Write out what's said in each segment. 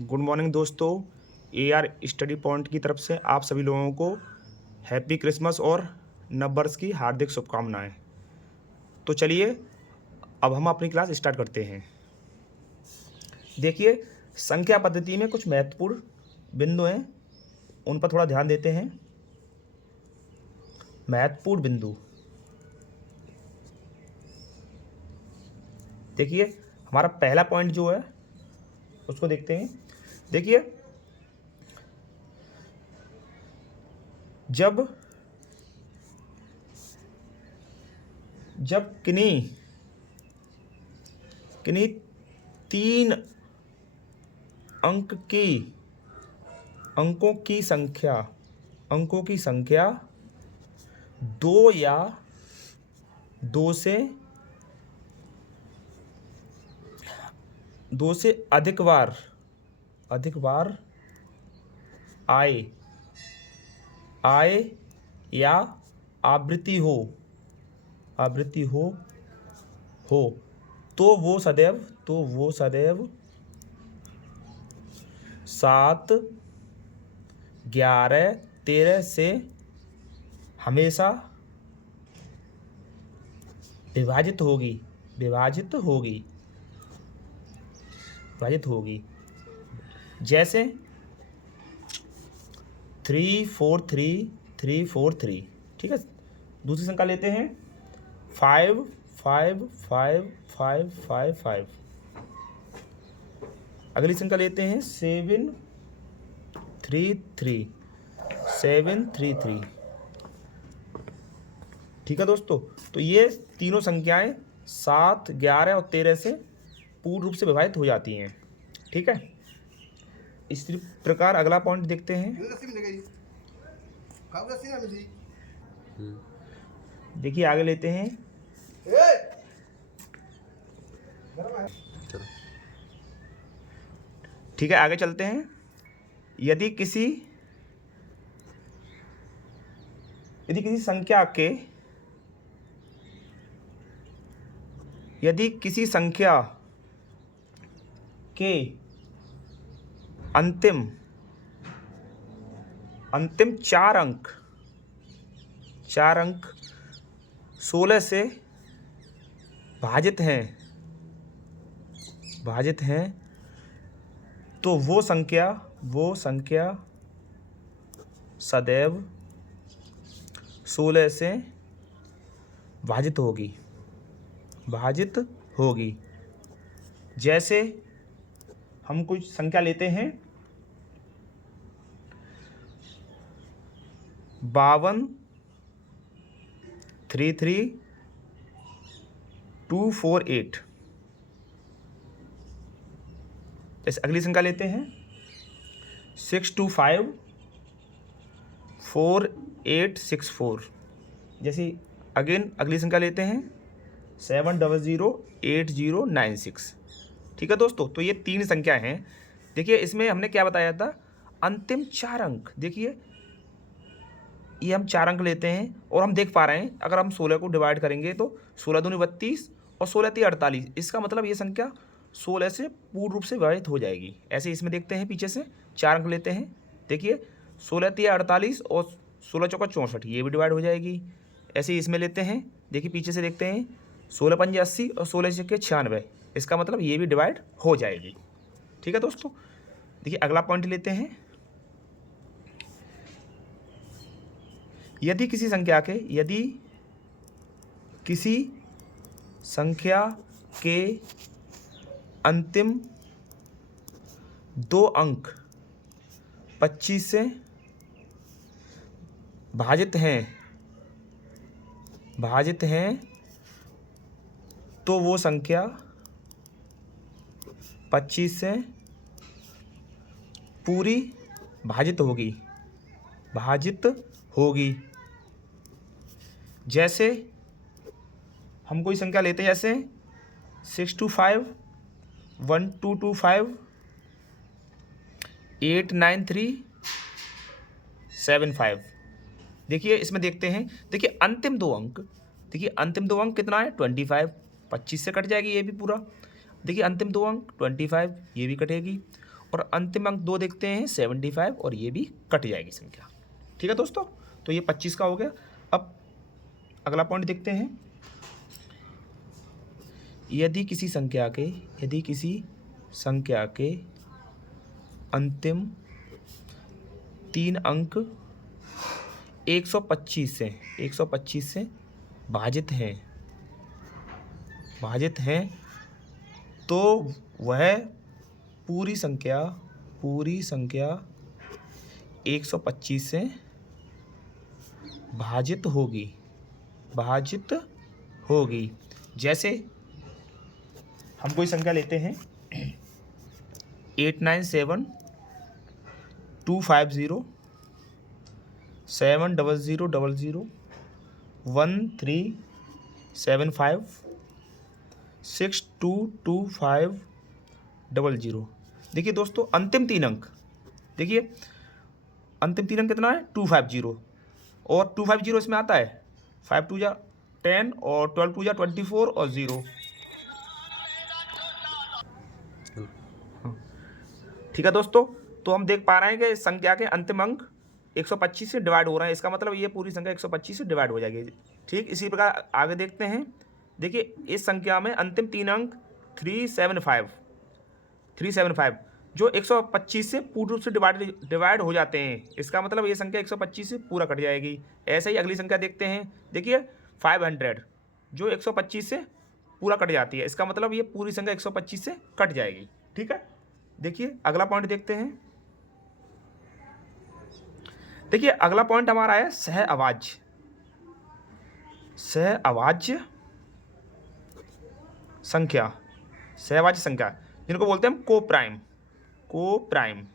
Good morning दोस्तों। AR study point की तरफ से आप सभी लोगों को हैप्पी क्रिसमस और नववर्ष की हार्दिक शुभकामनाएं। तो चलिए अब हम अपनी क्लास स्टार्ट करते हैं। देखिए, संख्या पद्धति में कुछ महत्वपूर्ण बिंदु हैं, उन पर थोड़ा ध्यान देते हैं। महत्वपूर्ण बिंदु देखिए, हमारा पहला पॉइंट जो है उसको देखते हैं। देखिए, जब किन्हीं 3 अंकों की संख्या 2 या 2 से अधिक बार आए या आवृत्ति हो तो वो सदैव 7, 11, 13 से हमेशा विभाजित होगी। जैसे 3, 4, 3, 3, 4, 3। ठीक है। दूसरी संख्या लेते हैं 5, 5, 5, 5, 5, 5। अगली संख्या लेते हैं 7, 3, 3, 7, 3, 3। ठीक है दोस्तों, तो ये तीनों संख्याएं 7, 11 और 13 से पूर्ण रूप से विभाजित हो जाती हैं। ठीक है। इसी प्रकार अगला पॉइंट देखते हैं। देखिए, आगे लेते हैं। ठीक है, आगे चलते हैं। यदि किसी संख्या के अंतिम 4 अंक 16 से भाजित हैं तो वो संख्या सदैव 16 से भाजित होगी। जैसे हम कुछ संख्या लेते हैं 52, 33, 248। जैसे अगली संख्या लेते हैं 625, 4864। जैसे अगेन अगली संख्या लेते हैं 700, 8096। ठीक है दोस्तों, तो ये 3 संख्याएं हैं। देखिए, इसमें हमने क्या बताया था, अंतिम 4 अंक। देखिए, ये हम 4 अंक लेते हैं और हम देख पा रहे हैं अगर हम 16 को डिवाइड करेंगे तो 16 दूनी 32 और 16 3 48। इसका मतलब ये संख्या 16 से पूर्ण रूप से विभाजित हो जाएगी। ऐसे इसमें देखते हैं, पीछे से 4 अंक लेते हैं। देखिए, 16 3 48 और 16 चौका 64, ये भी डिवाइड हो जाएगी। ऐसे ही इसमें लेते हैं। देखिए, पीछे से देखते हैं 16 पंजे 80 और 16 छक्के 96। इसका मतलब ये भी डिवाइड हो जाएगी। ठीक है दोस्तों। देखिए, अगला पॉइंट लेते हैं। यदि किसी संख्या के अंतिम 2 अंक 25 से भाजित हैं तो वो संख्या 25 से पूरी भाजित होगी। जैसे हम कोई संख्या लेते हैं, जैसे 625, 1225, 89375। देखिए, इसमें देखते हैं। देखिए, अंतिम 2 अंक कितना है 25 से कट जाएगी ये भी पूरा। देखिए, अंतिम 2 अंक 25, ये भी कटेगी। और अंतिम अंक 2 देखते हैं 75 और ये भी कट जाएगी संख्या। ठीक है दोस्तों, तो ये 25 का हो गया। अब अगला पॉइंट देखते हैं। यदि किसी संख्या के अंतिम 3 अंक 125 से भाजित हैं तो वह पूरी संख्या 125 से भाजित होगी। जैसे हम कोई संख्या लेते हैं 897250 70000 1375 622500। देखिए दोस्तों, अंतिम 3 अंक, देखिए अंतिम 3 अंक कितना है 250, और 250 इसमें आता है 5 2 जा 10 और 12 2 जा 24 और 0। ठीक है दोस्तों, तो हम देख पा रहे हैं कि इस संख्या के अंतिम अंक 125 से डिवाइड हो रहे हैं। इसका मतलब ये पूरी संख्या 125 से डिवाइड हो जाएगी। ठीक, इसी प्रकार आगे देखते हैं। देखिए इस संख्या में अंतिम 3 अंक 375 जो 125 से पूर्ण रूप से डिवाइड हो जाते हैं। इसका मतलब ये संख्या 125 से पूरा कट जाएगी। ऐसे ही अगली संख्या देखते हैं। देखिए 500 जो 125 से पूरा कट जाती है। इसका मतलब ये पूरी संख्या 125 से कट जाएगी। ठीक है, देखिए अगला पॉइंट देखते हैं। देखिए अगला पॉइंट हमारा है सहअवाज्य संख्या, जिनको बोलते हैं हम कोप्राइम।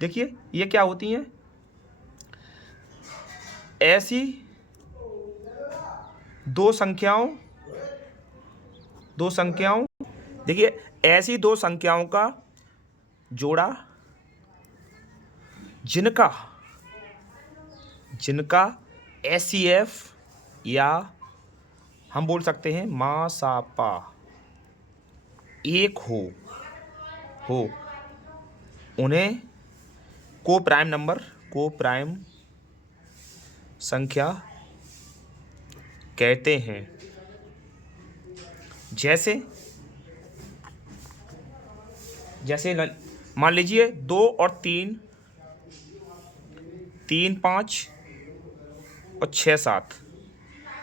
देखिए ये क्या होती हैं, ऐसी दो संख्याओं देखिए ऐसी 2 संख्याओं का जोड़ा जिनका SCF या हम बोल सकते हैं मासापा एक हो उन्हें कोप्राइम संख्या कहते हैं। जैसे मान लीजिए 2 और 3, 3 5 और 6 7।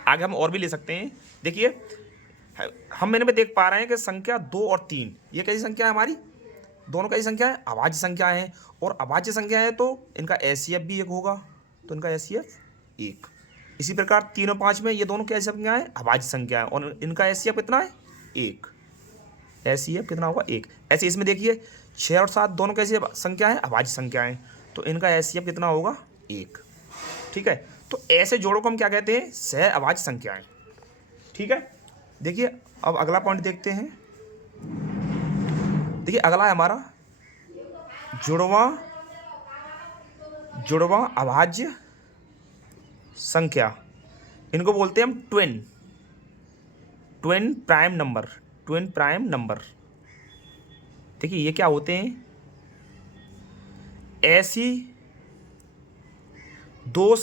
आगे हम और भी ले सकते हैं। देखिए हम मैंने में देख पा रहे हैं कि संख्या 2 और 3 ये कैसी संख्या है हमारी, दोनों कैसी संख्या है, अभाज्य संख्या है। और अभाज्य संख्या है तो इनका SCF भी 1 होगा, तो इनका SCF 1। इसी प्रकार 3 और 5 में ये दोनों कैसी संख्या है, अभाज्य संख्या है, और इनका SCF कितना है 1। SCF कितना होगा 1। ऐसे इसमें देखिए 6 और 7 दोनों कैसी संख्या है, अभाज्य संख्या है, तो इनका SCF कितना होगा 1। ठीक है, तो ऐसे जोड़ों को हम क्या कहते हैं, सहअभाज्य संख्याएं। ठीक है, देखिए अब अगला पॉइंट देखते हैं। देखिए अगला है हमारा जुड़वा अभाज्य संख्या। इनको बोलते हैं हम ट्विन प्राइम नंबर। देखिए ये क्या होते हैं, ऐसी दो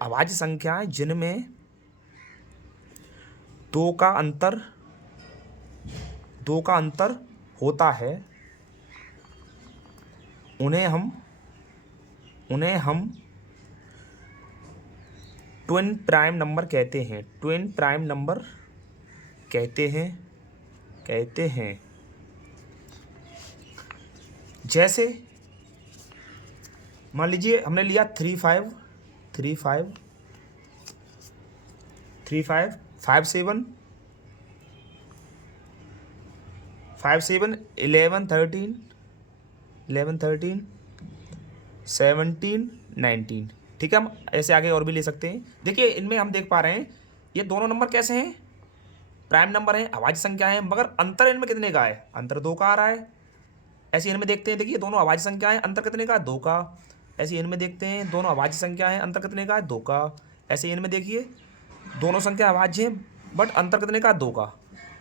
अभाज्य संख्याएं जिनमें 2 का अंतर होता है, उन्हें हम ट्विन प्राइम नंबर कहते हैं। जैसे मान लीजिए हमने लिया 3 5 5 7 11 13 17 19। ठीक है, हम ऐसे आगे और भी ले सकते हैं। देखिए इनमें हम देख पा रहे हैं ये दोनों नंबर कैसे हैं, प्राइम नंबर हैं, अभाज्य संख्या है, मगर अंतर इनमें कितने का है, अंतर 2 का आ रहा है। ऐसे इनमें देखते हैं, देखिए दोनों अभाज्य संख्या है, अंतर कितने का, 2 का। ऐसे इनमें देखते हैं दोनों अभाज्य संख्या है, अंतर कितने का है, 2 का। ऐसे इनमें देखिए दोनों संख्या अभाज्य हैं बट अंतर कितने का, 2 का।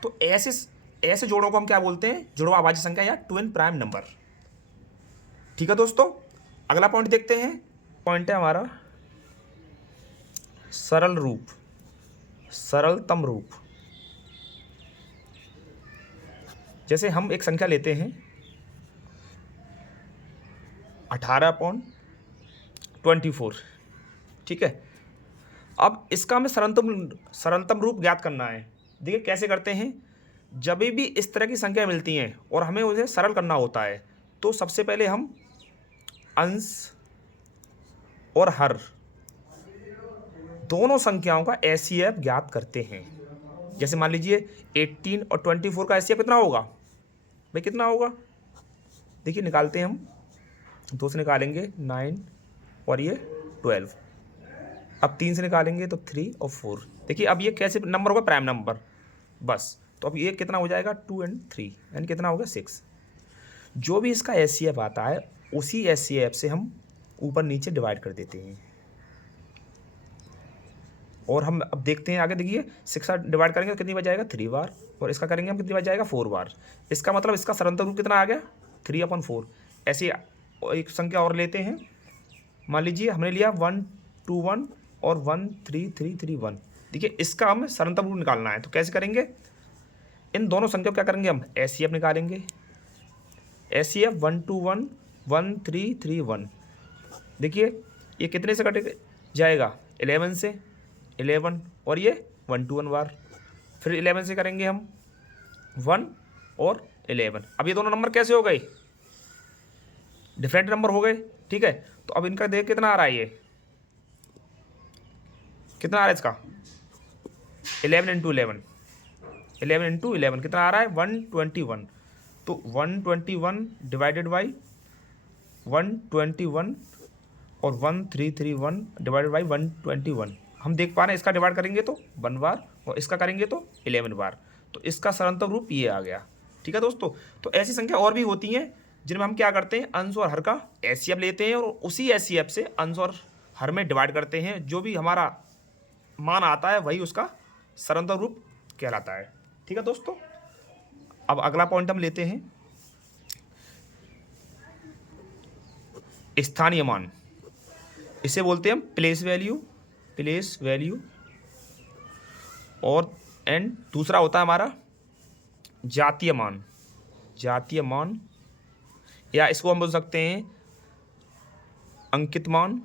तो ऐसे जोड़ों को हम क्या बोलते हैं, जुड़वा अभाज्य संख्या या ट्विन प्राइम नंबर। ठीक है दोस्तों, अगला पॉइंट देखते हैं। पॉइंट है हमारा सरल रूप, सरलतम रूप। जैसे हम एक संख्या लेते हैं 18/24, ठीक है। अब इसका हमें सरलतम रूप ज्ञात करना है। देखिए कैसे करते हैं, जब भी इस तरह की संख्या मिलती हैं और हमें उसे सरल करना होता है तो सबसे पहले हम अंश और हर दोनों संख्याओं का एचसीएफ ज्ञात करते हैं। जैसे मान लीजिए 18 और 24 का एचसीएफ कितना होगा भाई, कितना होगा, देखिए निकालते हैं हम। 2 से निकालेंगे 9 और ये 12, अब 3 से निकालेंगे तो 3 और 4। देखिए अब ये कैसे नंबर होगा, प्राइम नंबर बस। तो अब ये कितना हो जाएगा 2 और 3 यानी कितना होगा 6। जो भी इसका एचसीएफ आता है उसी एचसीएफ से हम ऊपर नीचे डिवाइड कर देते हैं। और हम अब देखते हैं आगे, देखिए 6 से डिवाइड करेंगे तो कितनी बार जाएगा, 3 बार। और इसका करेंगे हम कितनी बार जाएगा, 4 बार। इसका मतलब इसका सरलतम रूप कितना आ गया, 3/4। ऐसे एक संख्या और लेते हैं, मान लीजिए हमने लिया 121 और 13331। देखिए इसका हमें सरलतम रूप निकालना है तो कैसे करेंगे, इन दोनों संख्या को क्या करेंगे हम, एचसीएफ निकालेंगे। एचसीएफ 121 1331। देखिए ये कितने से कट जाएगा, 11 से 11 और ये 121 बार। फिर 11 से करेंगे हम 1 और 11। अब ये दोनों नंबर कैसे हो गए, डिफरेंट नंबर हो गए, ठीक है। तो अब इनका देख कितना आ रहा है, ये कितना आ रहा है इसका, 11 इंटू 11 कितना आ रहा है, 121। तो 121 डिवाइडेड बाई 121 और 1331 डिवाइडेड बाई 121। हम देख पा रहे हैं इसका डिवाइड करेंगे तो 1 बार और इसका करेंगे तो 11 बार। तो इसका सरलतम रूप ये आ गया। ठीक है दोस्तों, तो ऐसी संख्या और भी होती हैं जिनमें हम क्या करते हैं, अंश और हर का एचसीएफ लेते हैं और उसी एचसीएफ से अंश और हर में डिवाइड करते हैं। जो भी हमारा मान आता है वही उसका सरलतम रूप कहलाता है। ठीक है दोस्तों, अब अगला पॉइंट हम लेते हैं स्थानीय मान। इसे बोलते हैं हम प्लेस वैल्यू। और एंड दूसरा होता है हमारा जातीय मान, या इसको हम बोल सकते हैं अंकित मान,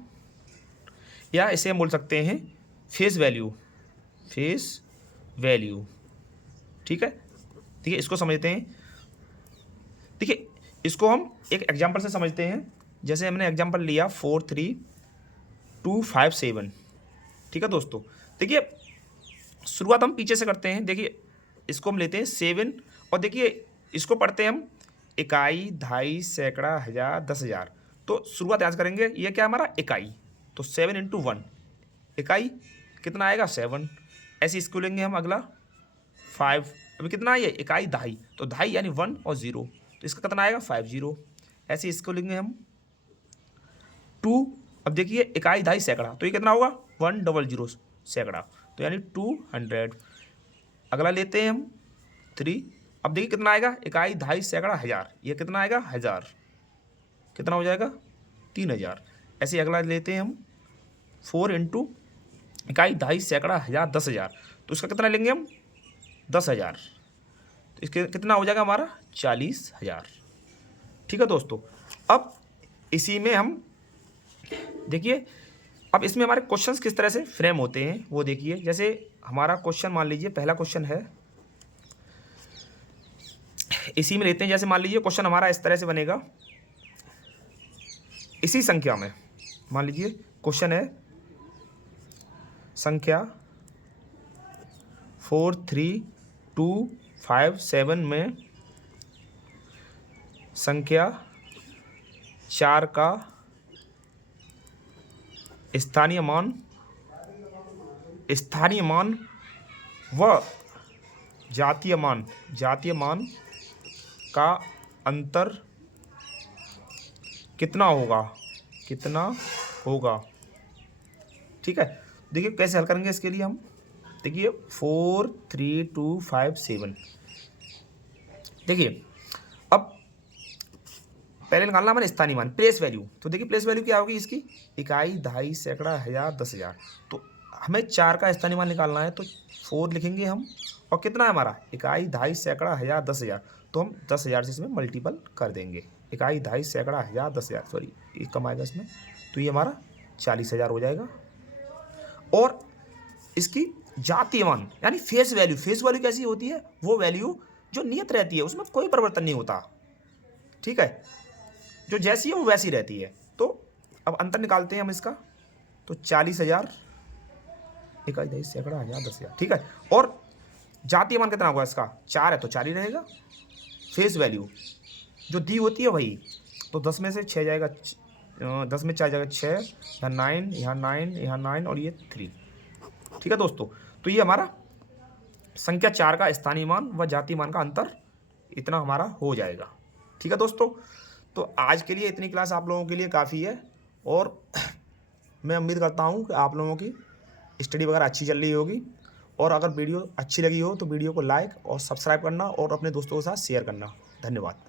या इसे हम बोल सकते हैं फेस वैल्यू। ठीक है, ठीक है, इसको समझते हैं। देखिए इसको हम एक एग्जांपल से समझते हैं। जैसे हमने एग्जांपल लिया 43257। ठीक है दोस्तों, देखिए शुरुआत हम पीछे से करते हैं। देखिए इसको हम लेते हैं 7 और देखिए इसको पढ़ते हैं हम इकाई, दहाई, सैकड़ा, हज़ार, 10,000। तो शुरुआत याद करेंगे, ये क्या हमारा इकाई, तो 7 इंटू 1 इकाई कितना आएगा 7। ऐसे इसको लेंगे हम अगला 5। अभी कितना है ये इकाई, दहाई, तो दहाई यानी 1 और 0, तो इसका कितना आएगा 50। ऐसे इसको लेंगे हम 2। अब देखिए इकाई, दहाई, सैकड़ा, तो ये कितना होगा 100 सैकड़ा, तो यानी 200। अगला लेते हैं हम 3। अब देखिए कितना आएगा इकाई, दहाई, सैकड़ा, हज़ार, ये कितना आएगा 1000, कितना हो जाएगा 3000। ऐसे अगला लेते हैं हम 4 इंटू इकाई, दहाई, सैकड़ा, हज़ार, 10,000, तो इसका कितना लेंगे हम 10,000, तो इसके कितना हो जाएगा हमारा 40,000। ठीक है दोस्तों, अब इसी में हम देखिए, अब इसमें हमारे क्वेश्चंस किस तरह से फ्रेम होते हैं वो देखिए। जैसे हमारा क्वेश्चन मान लीजिए पहला क्वेश्चन है, इसी में लेते हैं। जैसे मान लीजिए क्वेश्चन हमारा इस तरह से बनेगा, इसी संख्या में मान लीजिए क्वेश्चन है संख्या 43257 में संख्या 4 का स्थानीय मान व जातीय मान का अंतर कितना होगा। ठीक है, देखिए कैसे हल करेंगे इसके लिए हम, देखिए 4 3 2 5 7। देखिए अब पहले निकालना मैंने स्थानीय मान, प्लेस वैल्यू। तो देखिए प्लेस वैल्यू क्या होगी इसकी, इकाई, दहाई, सैकड़ा, हज़ार, 10,000। तो हमें 4 का स्थानीय मान निकालना है, तो 4 लिखेंगे हम, और कितना है हमारा, इकाई, दहाई, सैकड़ा, हज़ार, 10,000। तो हम 10,000 से इसमें मल्टीपल कर देंगे, इकाई, दहाई, सैकड़ा, हज़ार, 10,000, सॉरी ये कम आएगा इसमें, तो ये हमारा 40,000 हो जाएगा। और इसकी जातीय मान यानी फेस वैल्यू, फेस वैल्यू कैसी होती है, वो वैल्यू जो नियत रहती है, उसमें कोई परिवर्तन नहीं होता, ठीक है, जो जैसी है वो वैसी रहती है। तो अब अंतर निकालते हैं हम इसका, तो 40,000, इकाई, दहाई, सैकड़ा, हज़ार, 10,000, ठीक है। और जातीय मान कितना होगा इसका, 4 है तो 4 ही रहेगा। फेस वैल्यू जो दी होती है वही, तो 10 में से 6 जाएगा, 10 में 4 जाएगा 6, यहाँ 9, यहाँ 9, यहाँ 9 और ये 3, ठीक है दोस्तों। तो ये हमारा संख्या 4 का स्थानीय मान व जातीय मान का अंतर इतना हमारा हो जाएगा, ठीक है दोस्तों। तो आज के लिए इतनी क्लास आप लोगों के लिए काफ़ी है, और मैं उम्मीद करता हूँ कि आप लोगों की स्टडी वगैरह अच्छी चल रही होगी। और अगर वीडियो अच्छी लगी हो तो वीडियो को लाइक और सब्सक्राइब करना और अपने दोस्तों के साथ शेयर करना। धन्यवाद।